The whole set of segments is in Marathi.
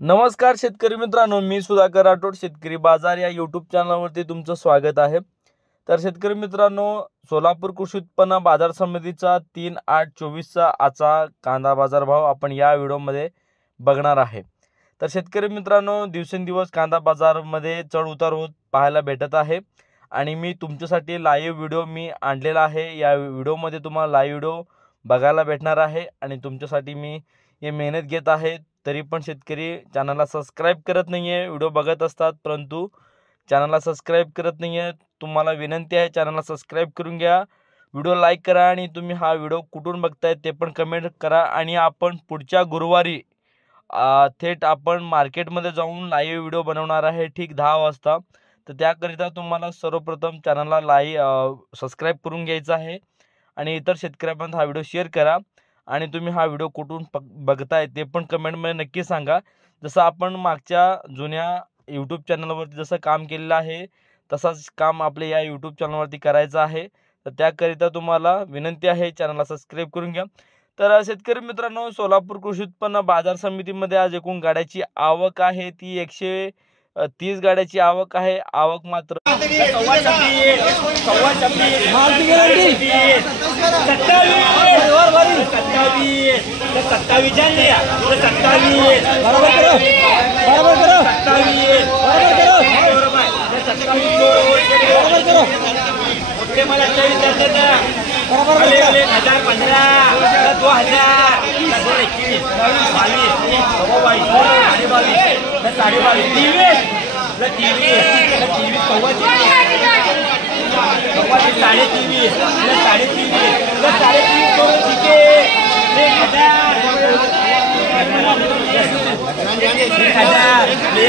नमस्कार शेतकरी मित्रांनो, मी सुधाकर राठोड शेतकरी बाजार या यूट्यूब चॅनलवरती तुमचं स्वागत आहे। तर शेतकरी मित्रांनो, सोलापूर कृषी उत्पन्न बाजार समितीचा 3/8/24चा आजचा कांदा बाजार भाव आपण या व्हिडिओमध्ये बघणार आहे। तर शेतकरी मित्रांनो, दिवसेंदिवस कांदा बाजारमध्ये चढ उतार होत पाहायला भेटत आहे आणि मी तुमच्यासाठी लाईव्ह व्हिडिओ मी आणलेला आहे। या व्हिडिओमध्ये तुम्हाला लाईव्ह व्हिडिओ बघायला भेटणार आहे आणि तुमच्यासाठी मी हे मेहनत घेत आहे। तरी पण शेतकरी चॅनलला सबस्क्राइब करत नाही आहे, व्हिडिओ बघत असतात परंतु चॅनलला सबस्क्राइब करत नाही आहे। तुम्हाला विनंती आहे, चॅनलला सबस्क्राइब करून घ्या, व्हिडिओ लाईक करा आणि तुम्ही हा व्हिडिओ कुठून बघताय ते पण कमेंट करा। आणि आपण पुढच्या गुरुवारी थेट आपण मार्केटमध्ये जाऊन लाईव्ह व्हिडिओ बनवणार आहे ठीक 10 वाजता। तर त्याकरिता तुम्हाला सर्वप्रथम चॅनलला सबस्क्राइब करून घ्यायचं आहे आणि इतर शेतकऱ्यांपर्यंत हा व्हिडिओ शेअर करा आणि तुम्ही हा व्हिडिओ कुठून बघताय ते पण कमेंटमध्ये नक्की सांगा। जसं आपण मागच्या जुन्या यूट्यूब चॅनलवरती जसं काम केलेलं आहे तसंच काम आपले या यूट्यूब चॅनलवरती करायचं आहे। तर त्याकरिता तुम्हाला विनंती आहे, चॅनलला सबस्क्राइब करून घ्या। तर शेतकरी मित्रांनो, सोलापूर कृषी उत्पन्न बाजार समितीमध्ये आज एकूण गाड्याची आवक आहे ती 130 गाड्याची आवक आहे। आवक मात्र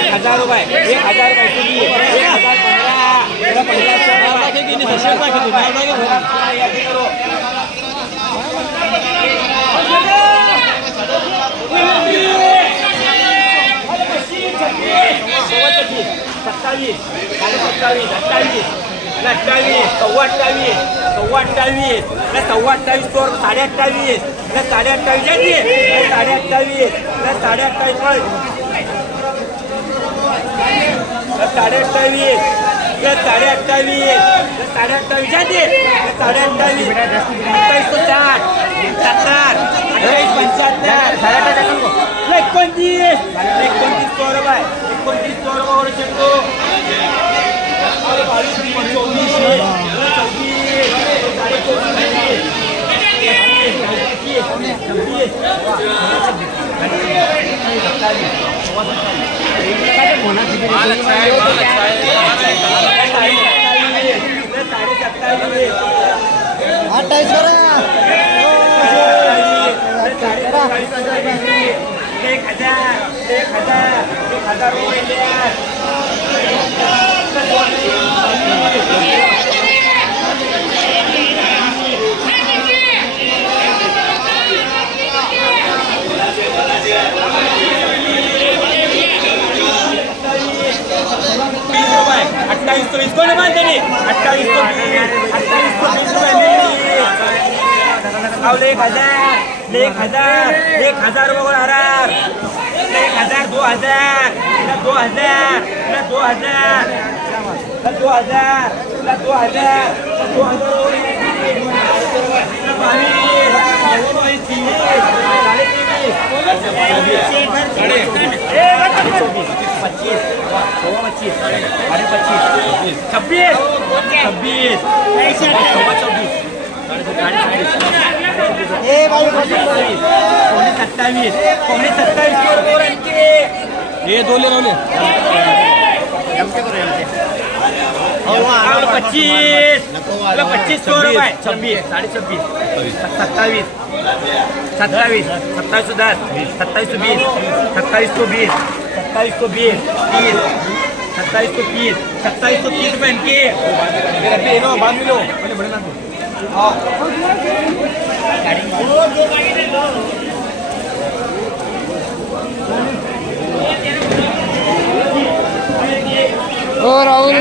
1000 रुपये 1000 राहुल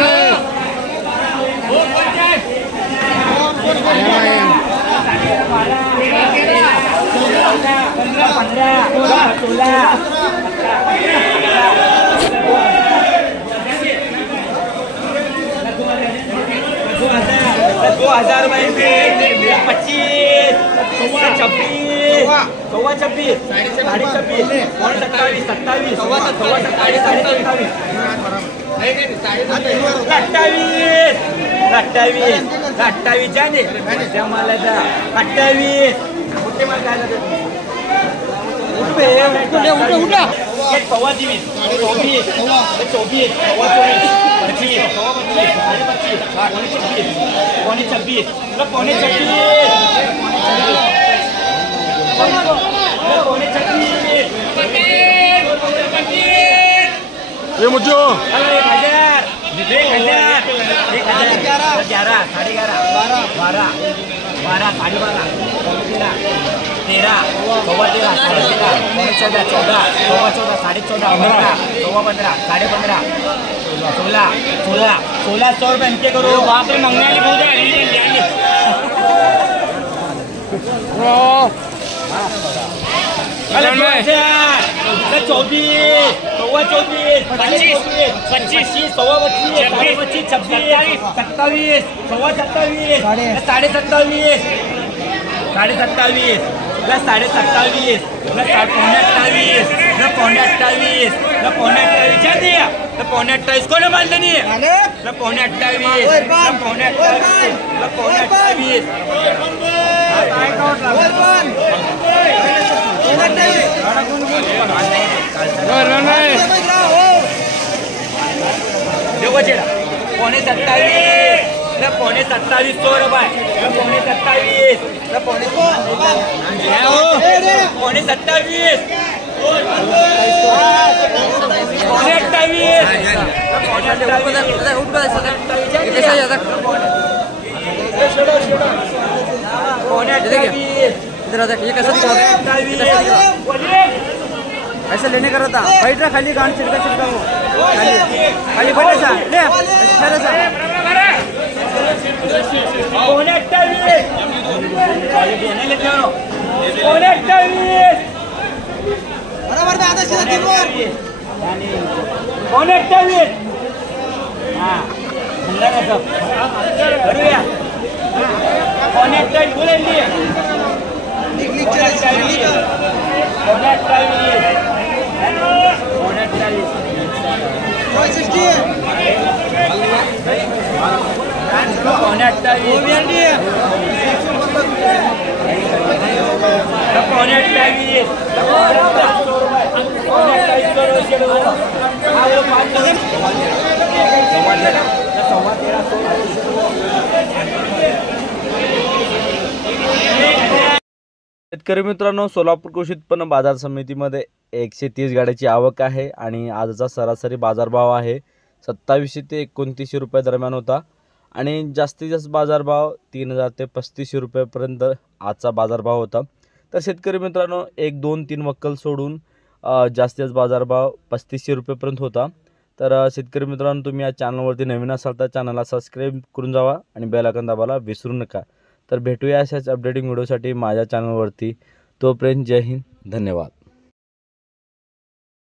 ये मुझे 1600 रुपये इनके करो। वहाँ पे मंगने वाली बहुत कोण बांधलं नाही 27 ऐसा लेने का रहता फाइट रहा खाली गांड छिड़का छिड़का वो खाली बैठे सा ले ठहरे सा बराबर में आधा सीधा 3 बार हां बंदा का सब करूया कनेक्टेड बोलेंगे निक चले शेतकरी मित्रांनो, सोलापूर कृषी उत्पन्न बाजार समितीमध्ये 130 गाड्याची आवक आहे आणि आजचा सरासरी बाजारभाव आहे 2700 ते 2900 रुपये दरम्यान होता आणि जास्तीत जास्त बाजारभाव 3000 ते 3500 रुपयेपर्यंत आजचा बाजारभाव होता। तर शेतकरी मित्रांनो, 1, 2, 3 वक्कल सोडून जास्तीत जास्त बाजारभाव 3500 रुपयेपर्यंत होता। तर शेतकरी मित्रांनो, तुम्ही या चॅनलवरती नवीन असाल तर चॅनलला सबस्क्राईब करून जावा आणि बेल आयकॉन दाबायला विसरू नका। तर भेटूया अशाच अपडेटिंग व्हिडिओसाठी माझ्या चॅनलवरती। तोपर्यंत जय हिंद, धन्यवाद।